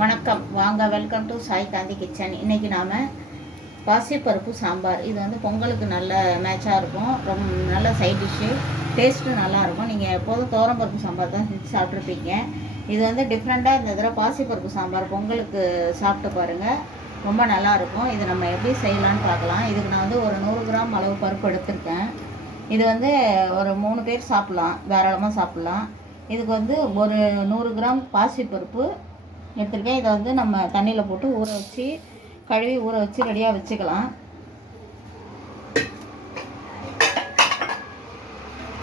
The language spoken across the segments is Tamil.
வணக்கம். வாங்க welcome to Sai Gandhi kitchen இன்றைக்கி நாம் பாசிப்பருப்பு சாம்பார். இது வந்து பொங்கலுக்கு நல்ல மேட்சாக இருக்கும். ரொம்ப நல்ல சைட் டிஷ்ஷு டேஸ்ட்டு நல்லாயிருக்கும் நீங்கள் எப்போதும் பருப்பு சாம்பார் தான் செஞ்சு சாப்பிட்ருப்பீங்க இது வந்து டிஃப்ரெண்ட்டாக இந்த தடவை பாசிப்பருப்பு சாம்பார் பொங்கலுக்கு சாப்பிட்டு பாருங்கள் ரொம்ப நல்லாயிருக்கும் இது நம்ம எப்படி செய்யலான்னு பார்க்கலாம். இதுக்கு நான் வந்து ஒரு நூறு கிராம் அளவு பருப்பு எடுத்திருக்கேன். இது வந்து ஒரு மூணு பேர் சாப்பிட்லாம். தாராளமாக சாப்பிட்லாம். இதுக்கு வந்து ஒரு நூறு கிராம் பாசிப்பருப்பு எடுத்துருக்கேன். இதை வந்து நம்ம தண்ணியில் போட்டு ஊற வச்சு கழுவி ஊற வச்சு ரெடியாக வச்சுக்கலாம்.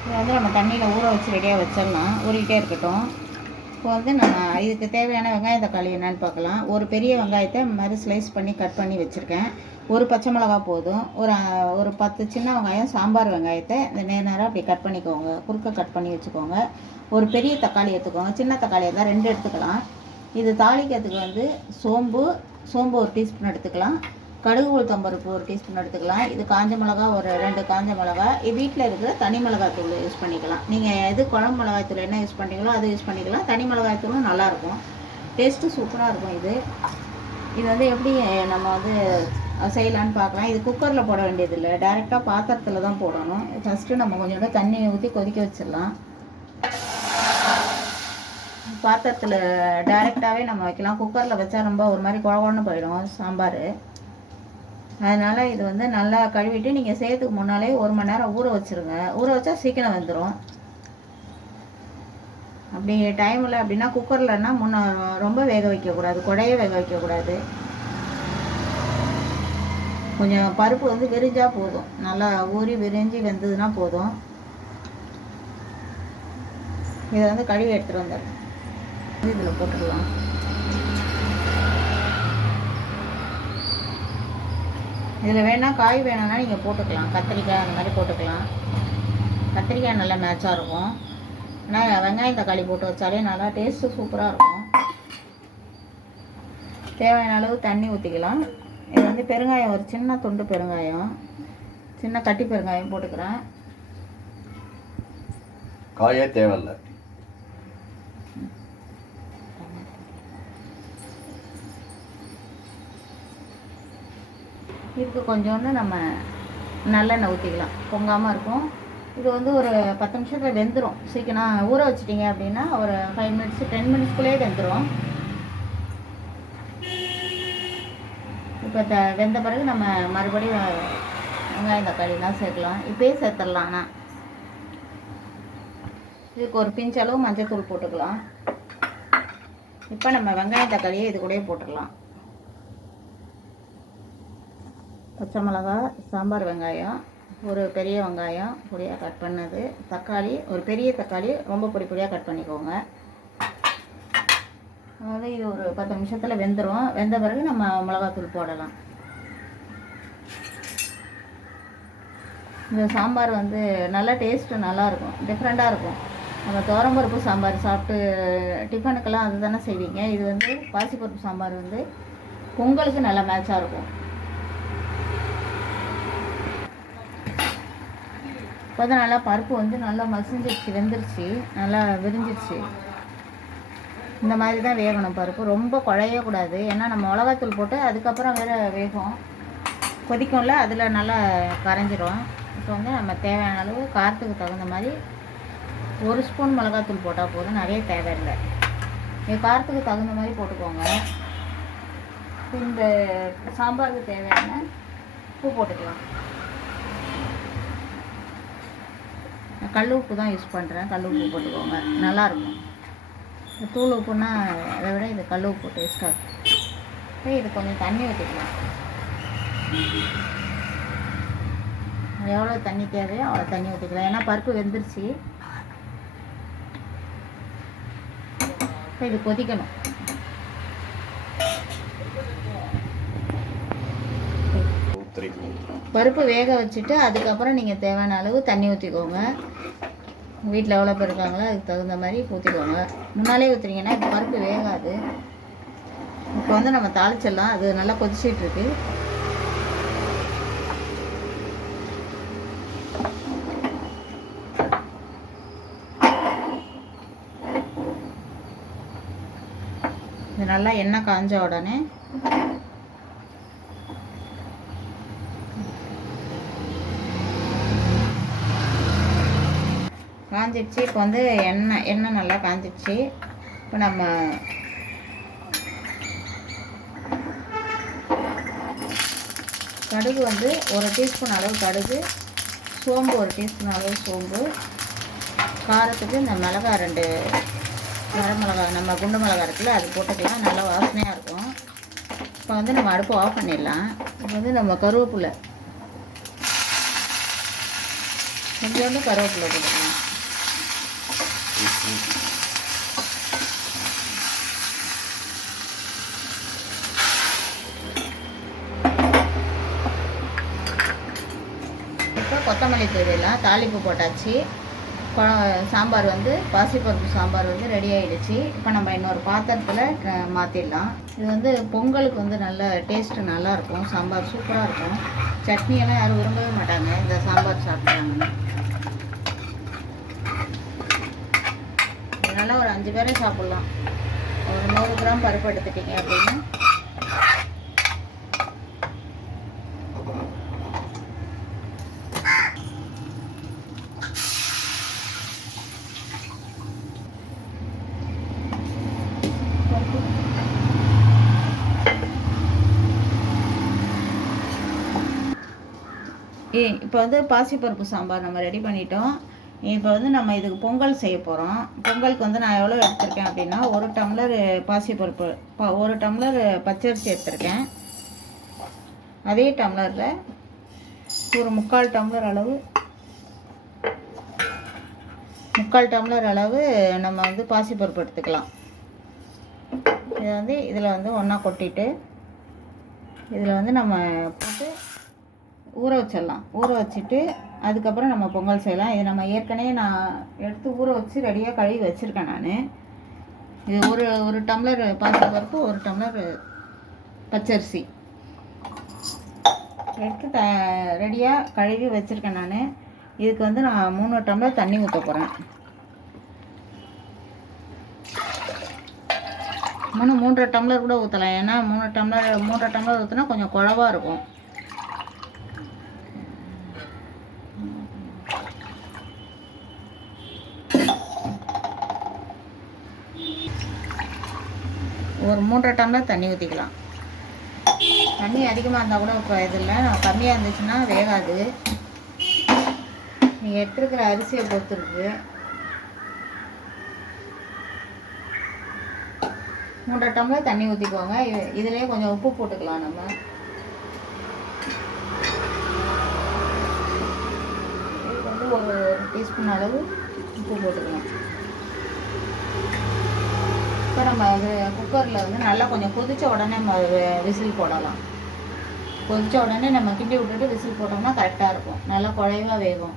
இதை வந்து நம்ம தண்ணியில் ஊற வச்சு ரெடியாக வச்சிடலாம். ஊறிக்கிட்டே இருக்கட்டும். இப்போ வந்து நம்ம இதுக்கு தேவையான வெங்காய தக்காளி என்னென்னு பார்க்கலாம். ஒரு பெரிய வெங்காயத்தை இந்த மாதிரி ஸ்லைஸ் பண்ணி கட் பண்ணி வச்சுருக்கேன். ஒரு பச்சை மிளகா போதும். ஒரு ஒரு பத்து சின்ன வெங்காயம் சாம்பார் வெங்காயத்தை இந்த நேர் நேராக அப்படி கட் பண்ணிக்கோங்க. குறுக்க கட் பண்ணி வச்சுக்கோங்க. ஒரு பெரிய தக்காளி எடுத்துக்கோங்க. சின்ன தக்காளி இருந்தால் ரெண்டு எடுத்துக்கலாம். இது தாளிக்கிறதுக்கு வந்து சோம்பு சோம்பு ஒரு டீஸ்பூன் எடுத்துக்கலாம். கடுகு உளுத்தம்பருப்பு ஒரு டீஸ்பூன் எடுத்துக்கலாம். இது காஞ்ச மிளகா ஒரு ரெண்டு காஞ்ச மிளகா. இது வீட்டில் இருக்கிற தனி மிளகாய் தூள் யூஸ் பண்ணிக்கலாம். நீங்கள் எது குழம்பு மிளகாய் தூள் என்ன யூஸ் பண்ணுறீங்களோ அதை யூஸ் பண்ணிக்கலாம். தனி மிளகாய் தூளும் நல்லாயிருக்கும் டேஸ்ட்டு சூப்பராக இருக்கும் இது. இது வந்து எப்படி நம்ம வந்து செய்யலான்னு பார்க்கலாம். இது குக்கரில் போட வேண்டியதில்லை. டேரெக்டாக பாத்திரத்தில் தான் போடணும். ஃபஸ்ட்டு நம்ம கொஞ்சோண்டு தண்ணி ஊற்றி கொதிக்க வச்சிடலாம். பாத்திரத்தில் டைரெக்டாகவே நம்ம வைக்கலாம். குக்கரில் வச்சா ரொம்ப ஒரு மாதிரி குழகுழன்னு போயிடும் சாம்பார். அதனால் இது வந்து நல்லா கழுவிட்டு நீங்கள் செய்யறதுக்கு முன்னாலே ஒரு மணி நேரம் ஊற வச்சுருங்க. ஊற வச்சா சீக்கிரம் வந்துடும் அப்படி டைம் இல்லை அப்படின்னா குக்கர்லன்னா முன்ன ரொம்ப வேக வைக்கக்கூடாது குழைய வேக வைக்கக்கூடாது. கொஞ்சம் பருப்பு வந்து விரிஞ்சால் போதும். நல்லா ஊறி விரிஞ்சு வெந்ததுன்னா போதும். இதை வந்து கழுவி எடுத்துகிட்டு வந்துடுறேன். இதில் போட்டுடலாம். இதில் வேணால் காய் வேணும்னா நீங்கள் போட்டுக்கலாம். கத்திரிக்காய் அந்த மாதிரி போட்டுக்கலாம். கத்திரிக்காய் நல்லா மேட்சாக இருக்கும். ஆனால் வெங்காயம் தக்காளி போட்டு வச்சாலே நல்லா டேஸ்ட்டு சூப்பராக இருக்கும். தேவையான அளவு தண்ணி ஊற்றிக்கலாம் இது வந்து பெருங்காயம் ஒரு சின்ன துண்டு பெருங்காயம். சின்ன கட்டி பெருங்காயம் போட்டுக்கிறேன். காயே தேவையில்லை. இதுக்கு கொஞ்சோண்டு நம்ம நல்லெண்ணெய் ஊற்றிக்கலாம் பொங்காமல் இருக்கும். இது வந்து ஒரு பத்து நிமிஷத்தில் வெந்துடும் சீக்கிரம் ஊற வச்சிட்டிங்க அப்படின்னா ஒரு ஃபைவ் மினிட்ஸ் டென் மினிட்ஸ்க்குள்ளேயே வெந்துடும் இப்போ த வெந்த பிறகு நம்ம மறுபடியும் வெங்காயம் தக்காளிலாம் சேர்க்கலாம். இப்போயே சேர்த்துடலாம் ஆனால் இதுக்கு ஒரு பிஞ்ச் அளவு மஞ்சள் போட்டுக்கலாம். இப்போ நம்ம வெங்காயம் தக்காளியை இது கூடயே போட்டுடலாம். பச்சை மிளகா சாம்பார் வெங்காயம் ஒரு பெரிய வெங்காயம் பொடியாக கட் பண்ணது. தக்காளி ஒரு பெரிய தக்காளி ரொம்ப பொடி பொடியாக கட் பண்ணிக்கோங்க. அதாவது இது ஒரு பத்து நிமிஷத்தில் வெந்துடும் வெந்த பிறகு நம்ம மிளகாத்தூள் போடலாம். இந்த சாம்பார் வந்து நல்லா டேஸ்ட்டு நல்லாயிருக்கும் டிஃப்ரெண்ட்டாக இருக்கும். நம்ம துவரம்பருப்பு சாம்பார் சாப்பிட்டு டிஃபனுக்கெல்லாம் அது தானே செய்வீங்க? இது வந்து பாசிப்பருப்பு சாம்பார் வந்து பொங்கலுக்கு நல்லா மேட்சாக இருக்கும். இப்போ தான் நல்லா பருப்பு வந்து நல்லா மசிஞ்சிருச்சு வெந்துருச்சு. நல்லா விரிஞ்சிருச்சு. இந்த மாதிரி தான் வேகணும் பருப்பு. ரொம்ப குழையக்கூடாது ஏன்னா நம்ம மிளகாத்தூள் போட்டு அதுக்கப்புறம் வேற வேகும். கொதிக்கும்ல அதில் நல்லா கரைஞ்சிரும். இப்போ வந்து நம்ம தேவையான அளவு காரத்துக்கு தகுந்த மாதிரி ஒரு ஸ்பூன் மிளகாத்தூள் போட்டால் போதும். நிறைய தேவையில்லை நீங்கள் காரத்துக்கு தகுந்த மாதிரி போட்டுக்கோங்க. இந்த சாம்பாருக்கு தேவையான உப்பு போட்டுக்கலாம் நான் கல் உப்பு தான் யூஸ் பண்ணுறேன் கல் உப்பு போட்டுக்கோங்க. நல்லாயிருக்கும். இந்த தூள் உப்புன்னா அதை விட இது கல் உப்பு டேஸ்ட்டாக இருக்கும். இப்போ இது கொஞ்சம் தண்ணி ஊற்றிக்கலாம் எவ்வளோ தண்ணி தேவையோ அவ்வளோ தண்ணி ஊற்றிக்கலாம் ஏன்னா பருப்பு வெந்துருச்சு. இப்போ இது கொதிக்கணும். ஊத்துறி பருப்பு வேக வச்சுட்டு அதுக்கப்புறம் நீங்கள் தேவையான அளவு தண்ணி ஊற்றிக்கோங்க வீட்டில் எவ்வளோ பேர் இருக்காங்களோ அதுக்கு தகுந்த மாதிரி ஊற்றிக்கோங்க முன்னாலே ஊற்றுறீங்கன்னா இப்போ பருப்பு வேகாது. இப்போ வந்து நம்ம தாளிச்சிடலாம். அது நல்லா கொதிச்சிட்ருக்கு இது நல்லா எண்ணெய் காஞ்ச உடனே காஞ்சிடுச்சு இப்போ வந்து எண்ணெய் எண்ணெய் நல்லா காஞ்சிடுச்சு இப்போ நம்ம கடுகு வந்து ஒரு டீஸ்பூன் அளவு கடுகு சோம்பு ஒரு டீஸ்பூன் அளவு சோம்பு காரத்துக்கு இந்த மிளகா ரெண்டு வரமிளகா நம்ம குண்டு மிளகா இருக்குல்ல அது போட்டுக்கலாம். நல்லா வாசனையாக இருக்கும். இப்போ வந்து நம்ம அடுப்பு ஆஃப் பண்ணிடலாம். இப்போ வந்து நம்ம கருவேப்பிலை. கொஞ்சோண்டு கருவேப்பிலை கொடுக்கலாம் இப்போ கொத்தமல்லி தேவையெல்லாம் தாளிப்பு போட்டாச்சு. சாம்பார் வந்து பாசிப்பருப்பு சாம்பார் வந்து ரெடி ஆகிடுச்சு இப்போ நம்ம இன்னொரு பாத்திரத்தில் மாற்றிடலாம் இது வந்து பொங்கலுக்கு வந்து நல்ல டேஸ்ட்டு நல்லாயிருக்கும். சாம்பார் சூப்பராக இருக்கும். சட்னியெல்லாம் யாரும் விரும்பவே மாட்டாங்க. இந்த சாம்பார் சாப்பிட்றாங்க அதனால் ஒரு அஞ்சு பேரை சாப்பிட்லாம். ஒரு நூறு கிராம் பருப்பு எடுத்துட்டீங்க அப்படின்னா. இப்போ வந்து பாசிப்பருப்பு சாம்பார் நம்ம ரெடி பண்ணிட்டோம். இப்போ வந்து நம்ம இதுக்கு பொங்கல் செய்ய போகிறோம் பொங்கலுக்கு வந்து நான் எவ்வளோ எடுத்திருக்கேன் அப்படின்னா ஒரு டம்ளர் பாசிப்பருப்பு ப- ஒரு டம்ளர் பச்சரிசி எடுத்திருக்கேன். அதே டம்ளரில் ஒரு முக்கால் டம்ளர் அளவு முக்கால் டம்ளர் அளவு நம்ம வந்து பாசிப்பருப்பு எடுத்துக்கலாம். இதை வந்து இதில் வந்து ஒன்றா கொட்டிட்டு இதில் வந்து நம்ம போட்டு ஊற வச்சிடலாம். ஊற வச்சுட்டு அதுக்கப்புறம் நம்ம பொங்கல் செய்யலாம். இது நம்ம ஏற்கனவே நான் எடுத்து ஊற வச்சு ரெடியாக கழுவி வச்சுருக்கேன் நான். இது ஒரு ஒரு டம்ளர் பாசிப்பருப்பு ஒரு டம்ளர் பச்சரிசி. எடுத்து த ரெடியாக கழுவி வச்சுருக்கேன் நான். இதுக்கு வந்து நான் மூணு டம்ளர் தண்ணி ஊற்ற போகிறேன் மூணு மூன்றரை டம்ளர் கூட ஊற்றலாம் ஏன்னா மூணு டம்ளர் மூன்றரை டம்ளர் ஊற்றினா கொஞ்சம் குழவாக இருக்கும். ஒரு மூன்றரை டம்ளர் தண்ணி ஊற்றிக்கலாம் தண்ணி அதிகமாக இருந்தால் கூட இப்போ இது இல்லை. கம்மியாக இருந்துச்சுன்னா வேகாது. நீங்கள் எடுத்துருக்கிற அரிசியை பொறுத்துருக்கு. மூன்றரை டம்ளர் தண்ணி ஊற்றிக்கோங்க இதுலேயே கொஞ்சம் உப்பு போட்டுக்கலாம் நம்ம. இதுக்கு வந்து ஒரு டீஸ்பூன் அளவு உப்பு போட்டுக்கலாம். இப்போ நம்ம அது குக்கரில் வந்து நல்லா கொஞ்சம் கொதித்த உடனே நம்ம விசில் போடலாம். கொதித்த உடனே நம்ம கிண்டி விட்டுட்டு விசில் போட்டோம்னா கரெக்டாக இருக்கும். நல்லா குழைவாக வேகும்.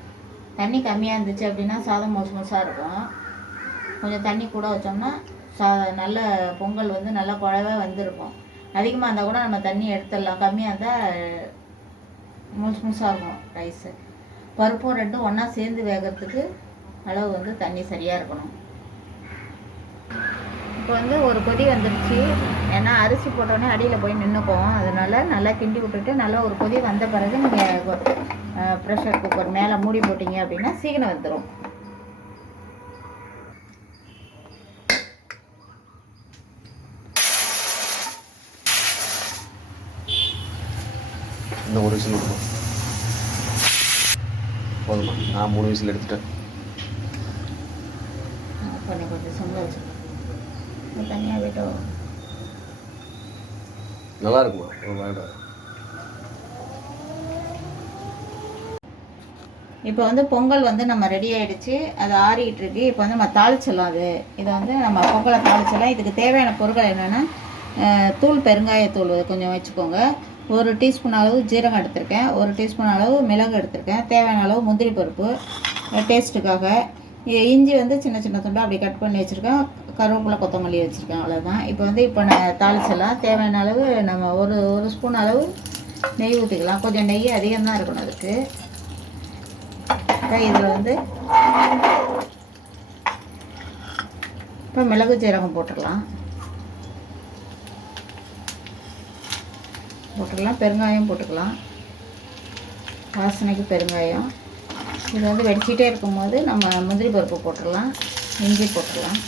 தண்ணி கம்மியாக இருந்துச்சு அப்படின்னா சாதம் மோசு மோசாக இருக்கும். கொஞ்சம் தண்ணி கூட வச்சோம்னா சா நல்ல பொங்கல் வந்து நல்லா குழவாக வந்திருக்கும். அதிகமாக இருந்தால் கூட நம்ம தண்ணி எடுத்துடலாம். கம்மியாக இருந்தால் முழுசு முழுசாக இருக்கும் ரைஸு பருப்பும் ரெண்டும் ஒன்றா சேர்ந்து வேகிறதுக்கு அளவு வந்து தண்ணி சரியாக இருக்கணும். இப்போ வந்து ஒரு கொதி வந்துருச்சு. ஏன்னா அரிசி போட்டோன்னே அடியில் போய் நின்றுக்கும் அதனால நல்லா கிண்டி விட்டுட்டு நல்லா ஒரு கொதி வந்த பிறகு நீங்கள் ப்ரெஷர் குக்கர் மேலே மூடி போட்டீங்க அப்படின்னா சீக்கிரம் வந்துடும் இன்னும் ஒரு விசில் விடுவோம் போதுமா நான் மூணு விசில் எடுத்துட்டேன். கொஞ்சம் கொஞ்சம் வச்சுக்கோங்க தனியாக விட்டோம் நல்லா இருக்குமா வேண்டாம் இப்போ வந்து பொங்கல் வந்து நம்ம ரெடி ஆயிடுச்சு. அது ஆறிட்டு இருக்கு. இப்போ வந்து நம்ம தாளிச்சிடலாம் அது. இதை வந்து நம்ம பொங்கலை தாளிச்சிடலாம். இதுக்கு தேவையான பொருட்கள் என்னென்னா தூள் பெருங்காயத்தூள் கொஞ்சம் வச்சுக்கோங்க. ஒரு டீஸ்பூன் அளவு ஜீரகம் எடுத்திருக்கேன். ஒரு டீஸ்பூன் அளவு மிளகு எடுத்திருக்கேன். தேவையான அளவு முந்திரி பருப்பு டேஸ்ட்டுக்காக இஞ்சி வந்து சின்ன சின்ன துண்டாக அப்படி கட் பண்ணி வச்சுருக்கேன். கருவேப்பிலை கொத்தமல்லி வச்சுருக்கேன் அவ்வளோதான் இப்போ வந்து இப்போ நான் தாளிச்சிடலாம். தேவையான அளவு நம்ம ஒரு ஒரு ஸ்பூன் அளவு நெய் ஊற்றிக்கலாம் கொஞ்சம் நெய் அதிகம் தான் இருக்கணும் அதுக்கு. இதில் வந்து இப்போ மிளகு ஜீரகம் போட்டுடலாம் போட்டுக்கலாம். பெருங்காயம் போட்டுக்கலாம். வாசனைக்கு பெருங்காயம். இது வந்து வெடிச்சிட்டே இருக்கும்போது நம்ம முந்திரி பருப்பு போட்டுடலாம். இஞ்சி போட்டுடலாம்.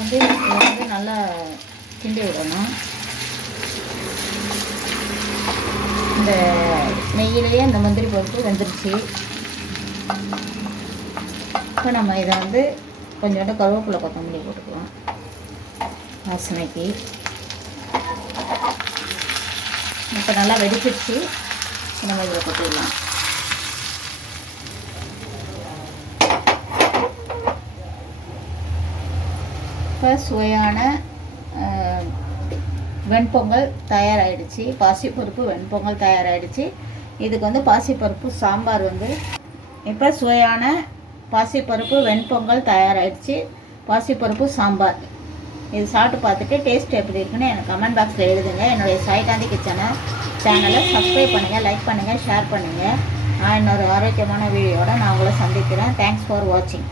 வந்து வந்து நல்லா கிண்டி விடணும். இந்த நெய்யிலேயே அந்த முந்திரி பருப்பு வெந்துருச்சு. இப்போ நம்ம இதை வந்து கொஞ்சோண்டு கருவேப்பிலை கொத்தமல்லி போட்டுக்கலாம். வாசனைக்கு. இப்போ நல்லா வெடிச்சிருச்சு. நம்ம இதில் கொட்டிடலாம். இப்போ சுவையான வெண்பொங்கல் தயாராகிடுச்சு பாசிப்பருப்பு வெண்பொங்கல் தயாராகிடுச்சு இதுக்கு வந்து பாசிப்பருப்பு சாம்பார் வந்து இப்போ சுவையான பாசிப்பருப்பு வெண்பொங்கல் தயாராகிடுச்சு பாசிப்பருப்பு சாம்பார். இது சாப்பிட்டு பார்த்துட்டு டேஸ்ட் எப்படி இருக்குன்னு எனக்கு கமெண்ட் பாக்ஸில் எழுதுங்க. என்னுடைய சாய்காந்தி கிச்சனை சேனலை சப்ஸ்கிரைப் பண்ணுங்கள் லைக் பண்ணுங்கள் ஷேர் பண்ணுங்கள் நான் இன்னொரு ஆரோக்கியமான வீடியோட நான் உங்களை சந்திக்கிறேன். தேங்க்ஸ் ஃபார் வாட்சிங்